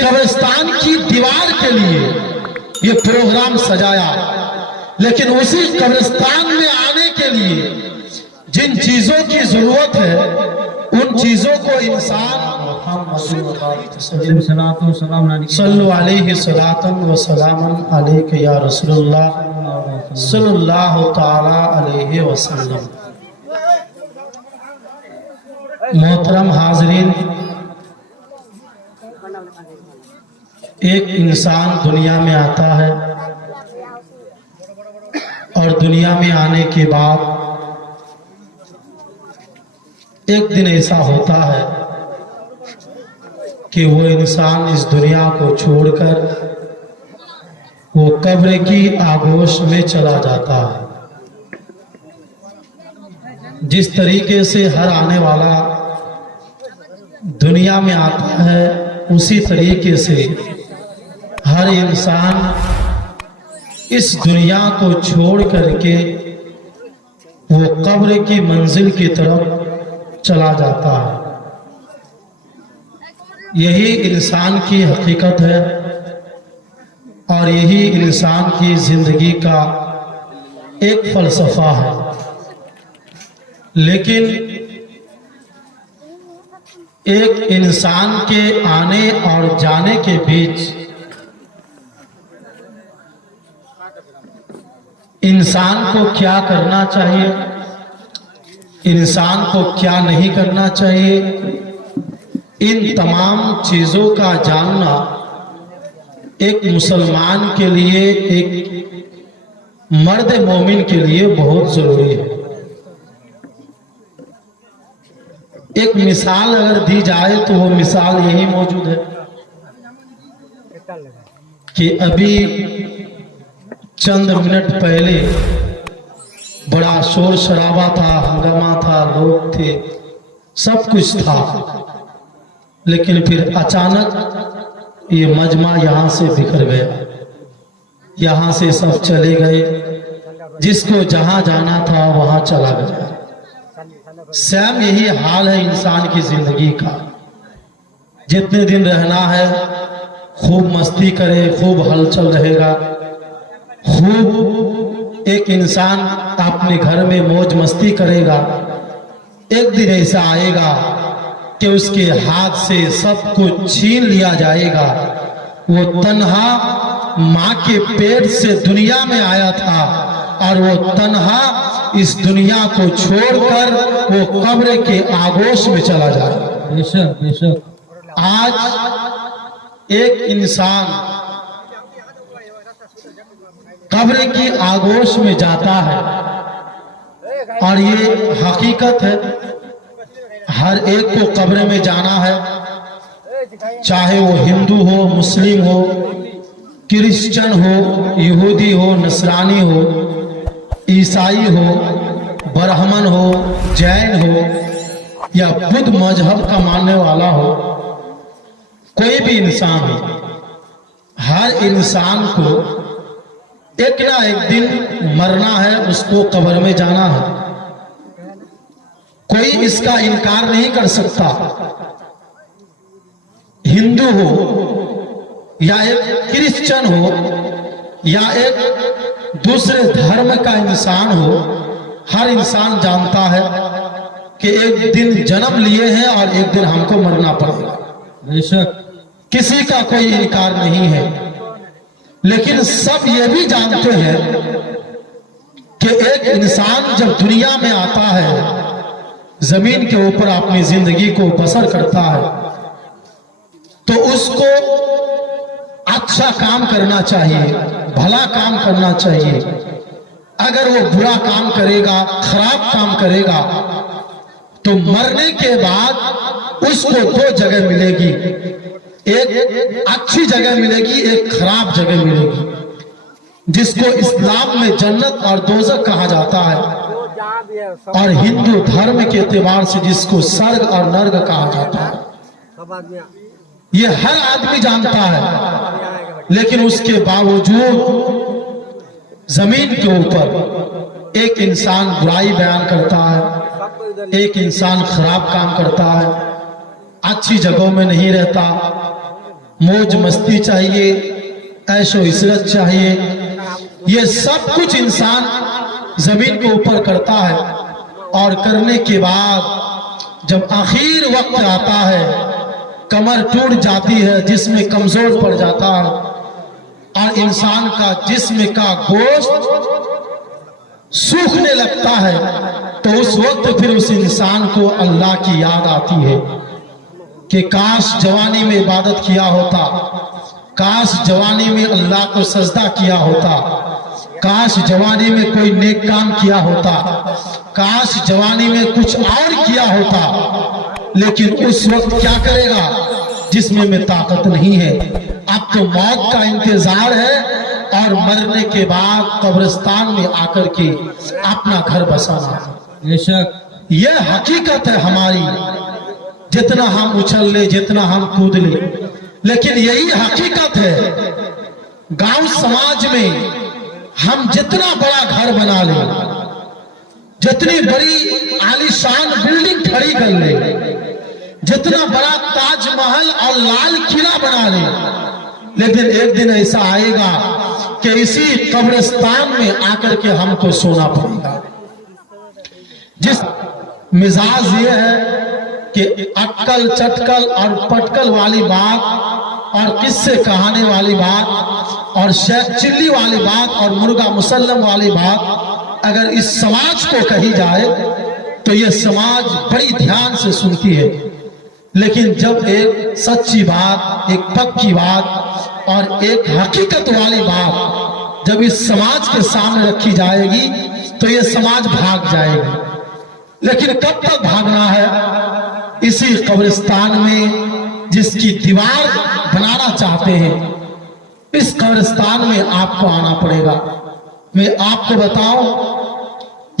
قبرستان کی دیوار کے لیے یہ پروگرام سجایا، لیکن اسی قبرستان میں آنے کے لیے جن چیزوں کی ضرورت ہے ان چیزوں کو انسان صلو علیہ وسلام علیک یا رسول اللہ صلی اللہ تعالی علیہ وسلم۔ محترم حاضرین، ایک انسان دنیا میں آتا ہے اور دنیا میں آنے کے بعد ایک دن ایسا ہوتا ہے کہ وہ انسان اس دنیا کو چھوڑ کر وہ قبر کی آغوش میں چلا جاتا ہے۔ جس طریقے سے ہر آنے والا دنیا میں آتا ہے اسی طریقے سے ہر انسان اس دنیا کو چھوڑ کر کے وہ قبر کی منزل کی طرف چلا جاتا ہے۔ یہی انسان کی حقیقت ہے اور یہی انسان کی زندگی کا ایک فلسفہ ہے، لیکن ایک انسان کے آنے اور جانے کے بیچ انسان کو کیا کرنا چاہیے، انسان کو کیا نہیں کرنا چاہیے، ان تمام چیزوں کا جاننا ایک مسلمان کے لیے، ایک مرد مومن کے لیے بہت ضروری ہے۔ ایک مثال اگر دی جائے تو وہ مثال یہی موجود ہے کہ ابھی چند منٹ پہلے بڑا شور شرابہ تھا، ہنگامہ تھا، لوگ تھے، سب کچھ تھا، لیکن پھر اچانک یہ مجمع یہاں سے بکھر گیا، یہاں سے سب چلے گئے، جس کو جہاں جانا تھا وہاں چلا گیا۔ سیم یہی حال ہے انسان کی زندگی کا۔ جتنے دن رہنا ہے خوب مستی کرے، خوب ہلچل رہے گا، خوب ایک انسان اپنے گھر میں موج مستی کرے گا۔ ایک دن ایسا آئے گا کہ اس کے ہاتھ سے سب کچھ چھین لیا جائے گا۔ وہ تنہا ماں کے پیٹ سے دنیا میں آیا تھا اور وہ تنہا اس دنیا کو چھوڑ کر وہ قبر کے آغوش میں چلا جائے گا۔ بے شک بے شک۔ آج ایک انسان قبر کی آغوش میں جاتا ہے اور یہ حقیقت ہے، ہر ایک کو قبر میں جانا ہے، چاہے وہ ہندو ہو، مسلم ہو، کرسچن ہو، یہودی ہو، نصرانی ہو، عیسائی ہو، برہمن ہو، جین ہو یا بدھ مذہب کا ماننے والا ہو، کوئی بھی انسان ہو، ہر انسان کو ایک نہ ایک دن مرنا ہے، اس کو قبر میں جانا ہے۔ کوئی اس کا انکار نہیں کر سکتا، ہندو ہو یا ایک کرسچن ہو یا ایک دوسرے دھرم کا انسان ہو، ہر انسان جانتا ہے کہ ایک دن جنم لیے ہیں اور ایک دن ہم کو مرنا پڑے گا۔ بے شک کسی کا کوئی انکار نہیں ہے، لیکن سب یہ بھی جانتے ہیں کہ ایک انسان جب دنیا میں آتا ہے، زمین کے اوپر اپنی زندگی کو بسر کرتا ہے، تو اس کو اچھا کام کرنا چاہیے، بھلا کام کرنا چاہیے۔ اگر وہ برا کام کرے گا، خراب کام کرے گا، تو مرنے کے بعد اس کو دو جگہ ملے گی، ایک اچھی جگہ ملے گی، ایک خراب جگہ ملے گی، جس کو اسلام میں جنت اور دوزخ کہا جاتا ہے، اور ہندو دھرم کے اعتبار سے جس کو سرگ اور نرگ کہا جاتا ہے۔ یہ ہر آدمی جانتا ہے، لیکن اس کے باوجود زمین کے اوپر ایک انسان برائی بیان کرتا ہے، ایک انسان خراب کام کرتا ہے، اچھی جگہوں میں نہیں رہتا، मौज मस्ती चाहिए, ऐशो इशरत चाहिए, ये सब कुछ इंसान जमीन के ऊपर करता है। और करने के बाद जब आखिर वक्त आता है, कमर टूट जाती है, जिस्म कमजोर पड़ जाता है और इंसान का जिस्म का गोश्त सूखने लगता है, तो उस वक्त फिर उस इंसान को अल्लाह की याद आती है कि काश जवानी में इबादत किया होता, काश जवानी में अल्लाह को सजदा किया होता, काश जवानी में कोई नेक काम किया होता, काश जवानी में कुछ और किया होता। लेकिन उस वक्त क्या करेगा जिसमें में ताकत नहीं है। अब तो मौत का इंतजार है और मरने के बाद कब्रिस्तान में आकर के अपना घर बसाना। बेशक ये हकीकत है हमारी, जितना हम उछल ले, जितना हम कूद ले, लेकिन यही हकीकत है। गांव समाज में हम जितना बड़ा घर बना ले, जितनी बड़ी आलीशान बिल्डिंग खड़ी कर ले, जितना बड़ा ताजमहल और लाल किला बना ले, लेकिन एक दिन ऐसा आएगा कि इसी कब्रिस्तान में आकर के हमको सोना पड़ेगा। जिस मिजाज ये है कि अटकल चटकल और पटकल वाली बात और किस्से कहानी वाली बात और चिल्ली वाली बात और मुर्गा मुसल्लम वाली बात अगर इस समाज को कही जाए तो ये समाज बड़ी ध्यान से सुनती है। लेकिन जब एक सच्ची बात, एक पक्की बात और एक हकीकत वाली बात जब इस समाज के सामने रखी जाएगी तो ये समाज भाग जाएगी। लेकिन कब तक भागना है? इसी कब्रिस्तान में जिसकी दीवार बनाना चाहते हैं, इस कब्रिस्तान में आपको आना पड़ेगा। मैं आपको बताऊं,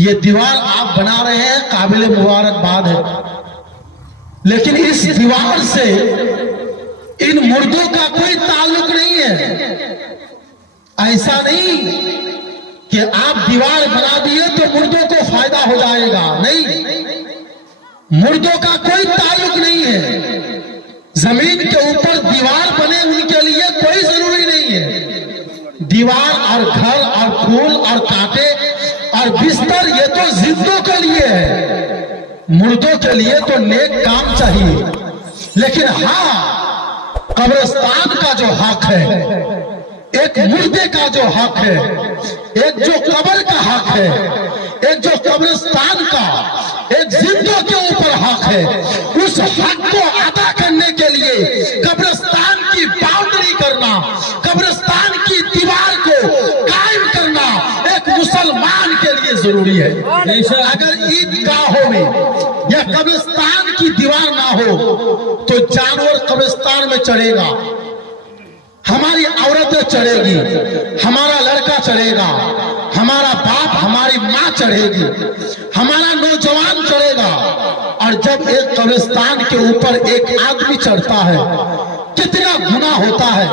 ये दीवार आप बना रहे हैं, काबिल मुबारकबाद है, लेकिन इस दीवार से इन मुर्दों का कोई ताल्लुक नहीं है। ऐसा नहीं कि आप दीवार बना दिए तो मुर्दों को फायदा हो जाएगा, नहीं, मुर्दों का कोई ताल्लुक नहीं है। जमीन के ऊपर दीवार बने उनके लिए कोई जरूरी नहीं है। दीवार और घर और फूल और कांटे और बिस्तर ये तो जिंदों के लिए है, मुर्दों के लिए तो नेक काम चाहिए। लेकिन हाँ, कब्रिस्तान का जो हक है, एक मुर्दे का जो हक है, एक जो कब्र का हक है, एक जो कब्रिस्तान का, एक जिंदों के ऊपर हक है, उस हक को अदा करने के लिए कब्रिस्तान की बाउंड्री करना, कब्रिस्तान की दीवार को कायम करना एक मुसलमान के लिए जरूरी है। अगर ईदगाहों में या कब्रिस्तान की दीवार ना हो तो जानवर कब्रिस्तान में चढ़ेगा, हमारी औरतें चढ़ेगी, हमारा लड़का चढ़ेगा, हमारा बाप हमारी माँ चढ़ेगी, हमारा नौजवान चढ़ेगा। और जब एक कब्रिस्तान के ऊपर एक आदमी चढ़ता है, कितना गुनाह होता है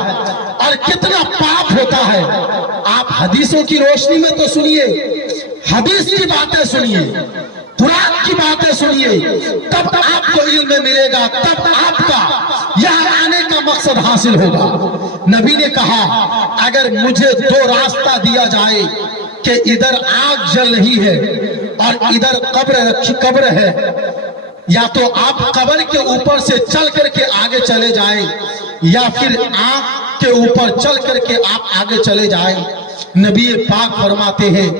और कितना पाप होता है। आप हदीसों की रोशनी में तो सुनिए, हदीस की बातें सुनिए, कुरान की बातें सुनिए, तब आपको इल्म मिलेगा, तब आपका यहाँ आने का मकसद हासिल होगा। नबी ने कहा, अगर मुझे दो रास्ता दिया जाए कि इधर आग जल रही है और इधर कब्र है, या तो आप कब्र के ऊपर से चल करके आगे चले जाएं या फिर आग के ऊपर चल करके आप आगे चले जाएं। नबी पाक फरमाते हैं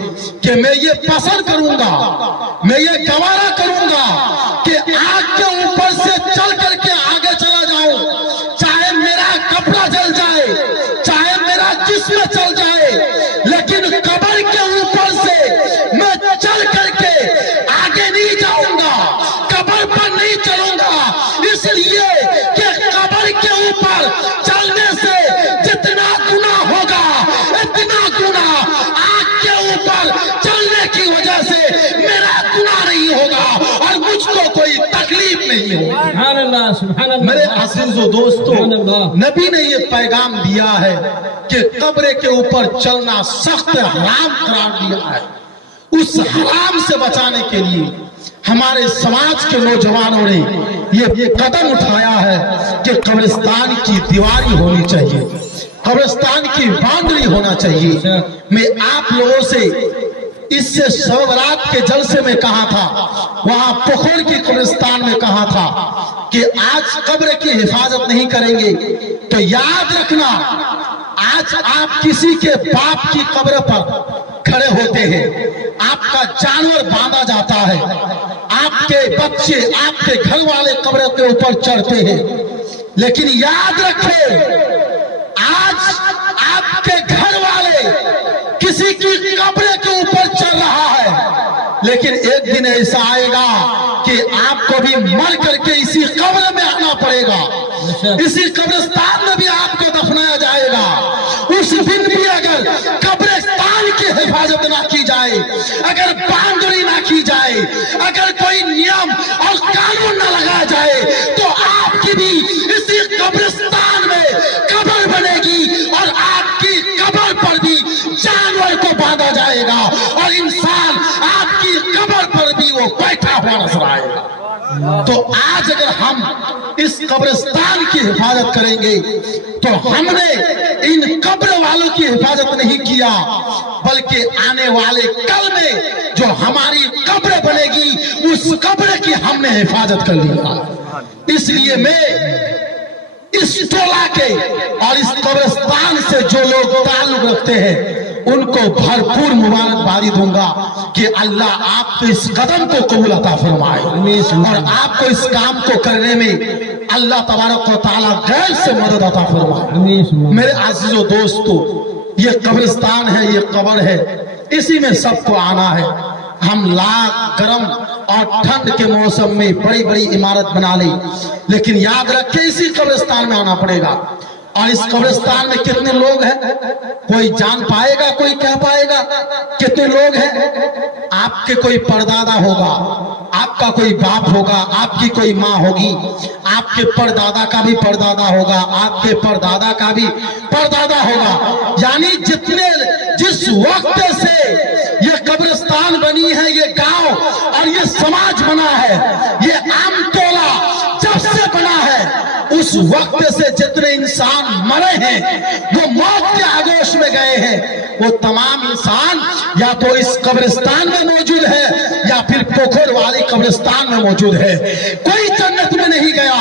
कि मैं ये पसंद करूंगा, मैं ये गवारा करूंगा कि आग के ऊपर से चल करके आगे चला जाऊं, चाहे मेरा कपड़ा जल जाए, चाहे मेरा जिस्म चल जाए, लेकिन कब्र के ऊपर से मैं चल करके आगे नहीं जाऊंगा, कब्र पर नहीं चलूंगा। इसलिए कि कब्र के ऊपर चलने से जितना गुनाह होगा, इतना गुनाह आग के ऊपर चलने की वजह से मेरा गुनाह नहीं होगा और मुझको कोई तकलीफ नहीं होगी। मेरे अजीजों दोस्तों, नबी ने ये पैगाम दिया है कि कब्र के ऊपर चलना सख्त हराम करार दिया है। उस हराम से बचाने के लिए हमारे समाज के नौजवानों ने ये कदम उठाया है कि कब्रिस्तान की दीवारी होनी चाहिए, कब्रिस्तान की बाउंड्री होना चाहिए। मैं आप लोगों से इससे शब-ए-बारात के जलसे में कहा था, वहां पोखर की कब्रिस्तान में कहा था कि आज कब्र की हिफाजत नहीं करेंगे तो याद रखना, आज आप किसी के बाप की कब्र पर खड़े होते हैं, आपका जानवर बांधा जाता है, आपके बच्चे, आपके घर वाले कब्र के ऊपर चढ़ते हैं, लेकिन याद रखें आज आपके घर वाले किसी की कब्र के ऊपर चढ़ रहा है, लेकिन एक दिन ऐसा आएगा कि आपको भी मर करके इसी कब्र में आना पड़ेगा, इसी कब्रिस्तान में भी आपको दफनाया जाएगा। उस दिन भी अगर कब्रिस्तान की हिफाजत ना की जाए, अगर बाउंड्री ना की जाए, अगर कोई नियम और कानून ना लगाया जाए, तो आपकी भी इसी कब्रिस्तान में कब्र बनेगी और आपकी कब्र पर भी जानवर को बांधा जाएगा और इंसान आपकी कब्र पर भी वो बैठा हुआ नजर आएगा। तो आज अगर हम इस कब्रिस्तान की हिफाजत करेंगे तो हमने इन कब्र वालों की हिफाजत नहीं किया, बल्कि आने वाले कल में जो हमारी कब्र बनेगी उस कब्र की हमने हिफाजत कर ली। इसलिए मैं इस टोला के और इस कब्रिस्तान से जो लोग ताल्लुक रखते हैं उनको भरपूर मुबारकबादी दूंगा कि अल्लाह आपके इस कदम को कबूल अता फरमाए और आपको इस काम को करने में अल्लाह तबारक व तआला गैर से मदद अता फरमाए। मेरे अजीजों दोस्तों, ये कब्रिस्तान है, ये कब्र है, इसी में सबको आना है। हम लाख गर्म और ठंड के मौसम में बड़ी बड़ी इमारत बना ली, लेकिन याद रखें इसी कब्रिस्तान में आना पड़ेगा। और इस कब्रिस्तान में कितने लोग हैं कोई जान पाएगा, कोई कह पाएगा कितने लोग हैं? आपके कोई परदादा होगा, आपका कोई बाप होगा, आपकी कोई माँ होगी, आपके परदादा का भी परदादा होगा, आपके परदादा का भी परदादा होगा। यानी जिस वक्त से ये कब्रिस्तान बनी है, ये गांव और ये समाज बना है, ये आम टोला जब से बना है, उस वक्त से जितने इंसान मरे हैं, वो मौत के आगोश में गए हैं, वो तमाम इंसान या तो इस कब्रिस्तान में मौजूद है या फिर पोखर वाली कब्रिस्तान में मौजूद है। कोई जन्नत में नहीं गया,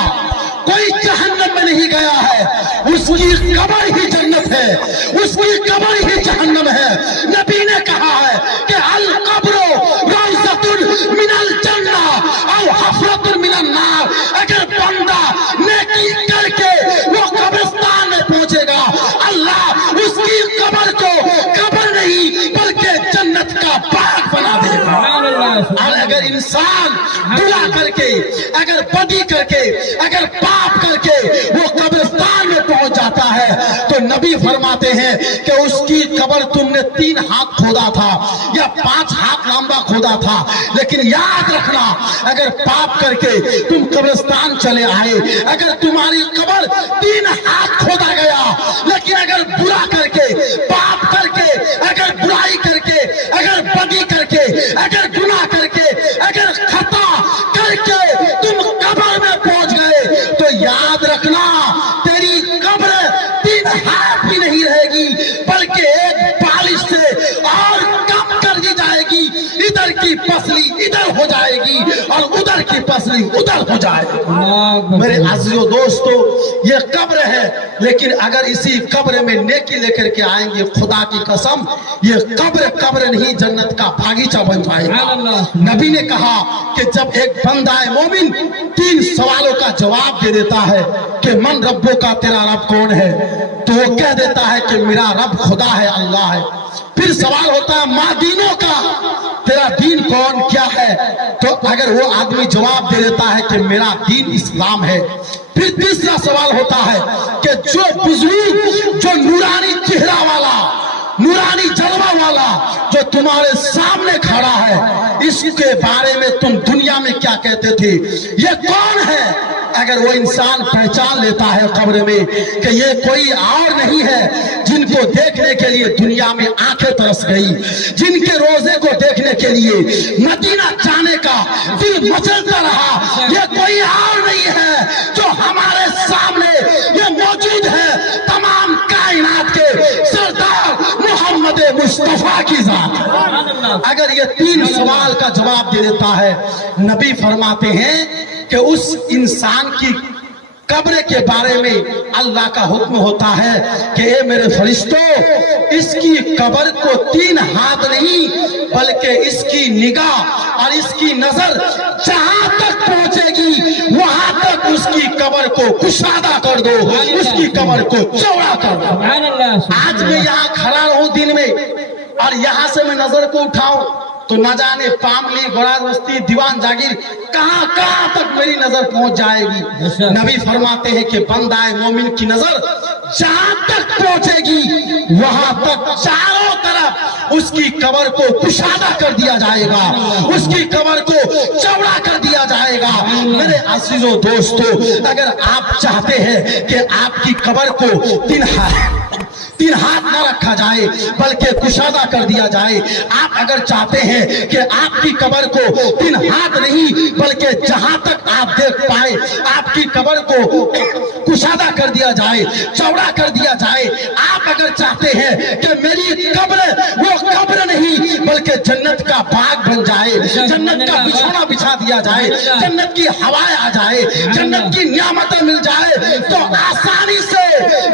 कोई जहन्नम में नहीं गया है, उसकी कब्र ही जन्नत है, उसकी कब्र ही जहन्नम है। नबी ने कहा है कि अल कब्रो रौज़तुन मिनल जन्नह औ हफ़रतुन मिनन नार। अगर बंदा नेकी करके वो कब्रिस्तान में पहुंचेगा, अल्लाह उसकी कब्र को कब्र नहीं बल्कि जन्नत का बाग बना देगा। और अगर इंसान बुरा करके, अगर बदी करके, अगर पाप करके वो कब्रिस्तान में पहुंच जाता है, तो नबी फरमाते हैं कि उसकी कब्र तुमने 3 हाथ खोदा था या 5 हाथ लंबा खोदा था, लेकिन याद रखना अगर पाप करके तुम कब्रिस्तान चले आए, अगर तुम्हारी कब्र 3 हाथ खोदा गया, लेकिन अगर बुरा करके, पाप करके, अगर बुराई करके, अगर बदी करके, अगर गुनाह करके, अगर खता करके तुम कब्र में पहुंच गए, तो याद रखना तेरी कब्र 3 हाथ भी नहीं रहेगी, बल्कि एक बालिश से और कम कर दी जाएगी। इधर की पसली इधर हो जाएगी और उधर की पसली उधर हो जाएगी। मेरे अजीजों दोस्तों, ये कब्र है, लेकिन अगर इसी कब्र में नेकी लेकर के आएंगे, खुदा की कसम ये कब्र नहीं जन्नत का बागीचा बन जाएगा। नबी ने कहा कि जब एक बंदा मोमिन 3 सवालों का जवाब दे देता है कि मन रब्बो का, तेरा रब कौन है, तो वो कह देता है कि मेरा रब खुदा है, अल्लाह है। फिर सवाल होता है माँ दीनों का, तेरा दीन कौन, क्या है, तो अगर वो आदमी जवाब दे देता है कि मेरा दीन इस्लाम है। फिर तीसरा सवाल होता है कि जो बुजुर्ग, जो नूरानी चेहरा वाला, नूरानी जलवा वाला जो तुम्हारे सामने खड़ा है, इसके बारे में तुम दुनिया में क्या कहते थे, ये कौन है? अगर वो इंसान पहचान लेता है कब्र में कि ये कोई और नहीं है, जिनको देखने के लिए दुनिया में आंखें तरस गई, जिनके रोजे को देखने के लिए मदीना जाने का दिल मचलता रहा, ये कोई और नहीं है जो हमारे सामने ये मौजूद है, तमाम कायनात के सरदार मोहम्मद मुस्तफा की जात। अगर ये 3 सवाल का जवाब दे देता है, नबी फरमाते हैं कि उस इंसान की कब्र के बारे में अल्लाह का हुक्म होता है कि ए मेरे फरिश्तों, इसकी कब्र को 3 हाथ नहीं बल्कि इसकी निगाह और इसकी नजर जहां तक पहुंचेगी वहां तक उसकी कब्र को कुशादा कर दो, उसकी कब्र को चौड़ा कर दो। आज मैं यहाँ खड़ा रहूं दिन में और यहाँ से मैं नजर को उठाऊं तो न जाने पामली, गोराज बस्ती, दीवान जागीर कहां कहां तक मेरी नजर पहुंच जाएगी। नबी फरमाते हैं कि बंदा मोमिन की नजर जहां तक पहुंचेगी वहां तक चारों तरफ उसकी कब्र को कुशादा कर दिया जाएगा, उसकी कब्र को चौड़ा कर दिया जाएगा। मेरे अजीजों दोस्तों, अगर आप चाहते हैं कि आपकी कब्र को 3 हाथ न रखा जाए बल्कि कुशादा कर दिया जाए, आप अगर चाहते हैं कि आपकी कब्र को 3 हाथ नहीं बल्कि जहां तक आप देख पाए आपकी कब्र को कुशादा कर दिया जाए, चौड़ा कर दिया जाए, आप अगर चाहते हैं कि मेरी कब्र वो कब्र नहीं बल्कि जन्नत का बाग बन जाए, जन्नत का बिछौना बिछा दिया जाए, जन्नत की हवाएं आ जाए, जन्नत की नियामतें मिल जाए, तो आसानी से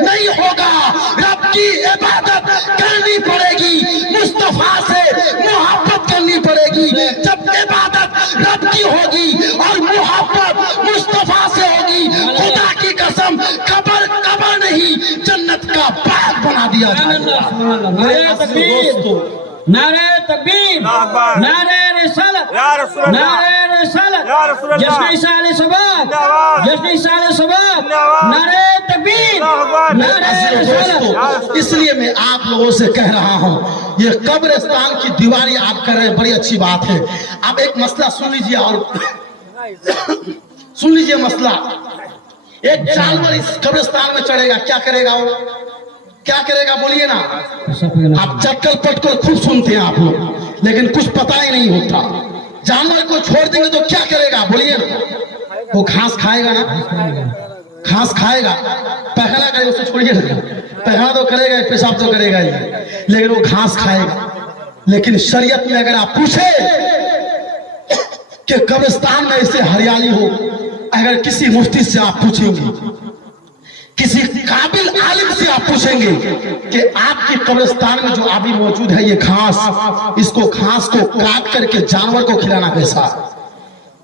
नहीं होगा। रब की इबादत करनी पड़ेगी, मुस्तफा से मोहब्बत करनी पड़ेगी। जब इबादत रब की होगी और मोहब्बत मुस्तफा से होगी, खुदा की कसम कब्र नहीं जन्नत का बाग बना दिया जाएगा। नारे तकबीर, नारे रिसालत, नारे रिसालत, जश्न ईसा अलैहिस्सलाम, जश्न ईसा अलैहिस्सलाम, नारे तकबीर, नारे रिसालत। इसलिए मैं आप लोगों से कह रहा हूं, ये कब्रिस्तान की दीवारी आप कर रहे हैं, बड़ी अच्छी बात है। आप एक मसला सुन लीजिए और सुन लीजिए मसला। एक जानवर इस कब्रिस्तान में चढ़ेगा, क्या करेगा वो? क्या करेगा बोलिए ना। आप चक्कर पटकर खूब सुनते हैं आप लोग, लेकिन कुछ पता ही नहीं होता। जानवर को छोड़ देंगे तो क्या करेगा बोलिए ना। वो घास खाएगा ना, घास खाएगा, पैखाना करेगा, उसको छोड़िए ना, पैखाना तो करेगा, पेशाब तो करेगा ही, लेकिन वो घास खाएगा। लेकिन शरीयत में अगर आप पूछे कि कब्रिस्तान में ऐसे हरियाली हो, अगर किसी मुफ्ती से आप पूछेंगे, किसी काबिल आलिम से आप पूछेंगे कि आपकी कब्रिस्तान में जो अभी मौजूद है ये घास, इसको घास को काट करके जानवर को खिलाना कैसा,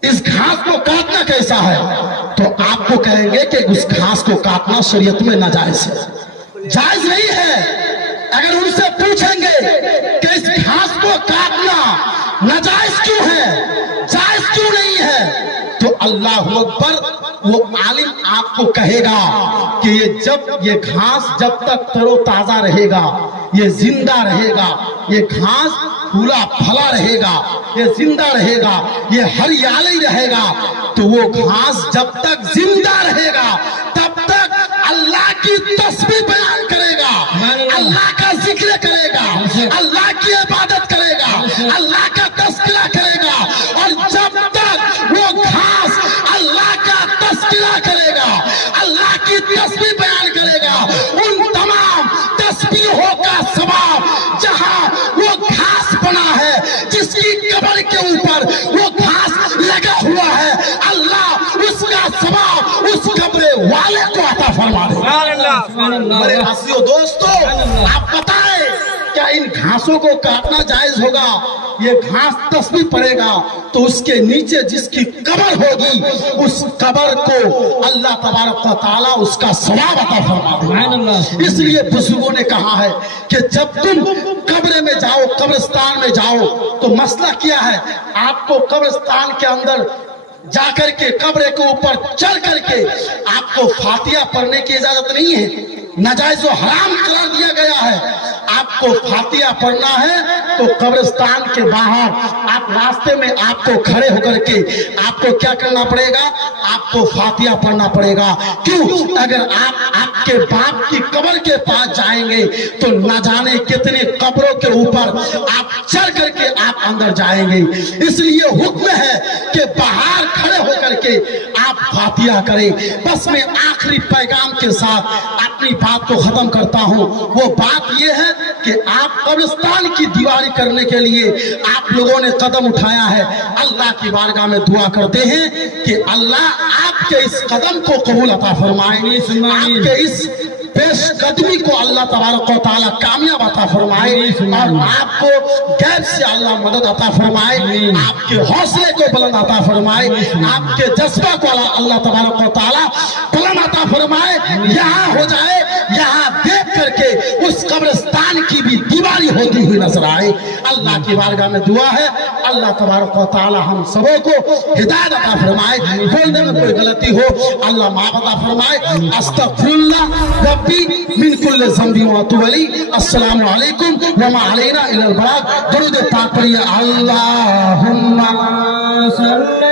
इस घास को काटना कैसा है, तो आपको कहेंगे कि उस घास को काटना शरीयत में नाजायज है, जायज नहीं है। अगर उनसे पूछेंगे कि इस घास को काटना नाजायज क्यों है, जायज क्यों नहीं है, तो अल्लाह अकबर, वो आलिम आपको कहेगा कि ये घास जब तक तरोताजा रहेगा, ये जिंदा रहेगा, ये घास फूला फला रहेगा, ये जिंदा रहेगा, ये हरियाली रहेगा, तो वो घास जब तक जिंदा रहेगा तब तक अल्लाह की तस्बीह बयान करेगा, अल्लाह का जिक्र करेगा, अल्लाह की इबादत करेगा, अल्लाह का तज़किरा करेगा। और जब तक वो घास अल्लाह का तज़किरा करेगा, अल्लाह की तस्बीह बयान करेगा, उन तमाम तस्बीहों का सवाब जहां वो घास बना है, जिसकी कब्र के ऊपर वो घास लगा हुआ है, अल्लाह उसका सवाब उस कब्र वाले को अता फरमा देगा। मेरे आसियो दोस्तों, आप बताएं क्या इन घासों को काटना जायज होगा? ये घास तस्बीह पड़ेगा तो उसके नीचे जिसकी कब्र होगी उस कब्र को अल्लाह तबारक व तआला उसका सवाब अता फरमा देगा। इसलिए बुजुर्गों ने कहा है कि जब तुम कब्र में जाओ, कब्रिस्तान में जाओ, तो मसला क्या है, आपको कब्रिस्तान के अंदर जाकर के कब्र के ऊपर चढ़ करके आपको फातिहा पढ़ने की इजाजत नहीं है, नाजायज और हराम करार दिया गया है। आप आपको फातिहा पढ़ना है तो कब्रिस्तान के बाहर आप रास्ते में आपको खड़े होकर के आपको क्या करना पड़ेगा, आपको फातिहा पढ़ना पड़ेगा। क्यों? अगर आप आपके बाप की कब्र के पास जाएंगे तो न जाने कितने कब्रों के ऊपर आप चढ़ करके आप अंदर जाएंगे। इसलिए हुक्म है कि बाहर खड़े होकर के आप फातिहा करें। बस मैं आखिरी पैगाम के साथ अपनी बात को खत्म करता हूं। वो बात ये है कि आप कब्रिस्तान की दीवारी करने के लिए आप लोगों ने कदम उठाया है। अल्लाह की बारगाह में दुआ करते हैं कि अल्लाह आपके इस कदम को कबूल अता फरमाए, आपके इस पेशकदमी को अल्लाह तबारक व तआला कामयाब अता फरमाए और आपको गैब से अल्लाह मदद अता फरमाए, आपके हौसले को बुलंद अता फरमाए, आपके जज्बा को अल्लाह तबारक व तआला बुलंद अता फरमाए। यहाँ हो जाए, यहाँ देख करके उस कब्रिस्तान की भी दीवारी होती हुई नजर आए। अल्लाह की बारगाह में दुआ है अल्लाह तबारक व तआला हम सबों को हिदायत अता फरमाए। बोलने में कोई गलती हो अल्लाह माफ अता फरमाए। अस्तगफिरुल्लाह रब्बी मिन कुल्लि ज़ंबी व अतूबु इलैहि। अस्सलामु अलैकुम व मा अलैना इल्लल बलाग। दरूद पाक पढ़िए। अल्लाहुम्मा सल्ली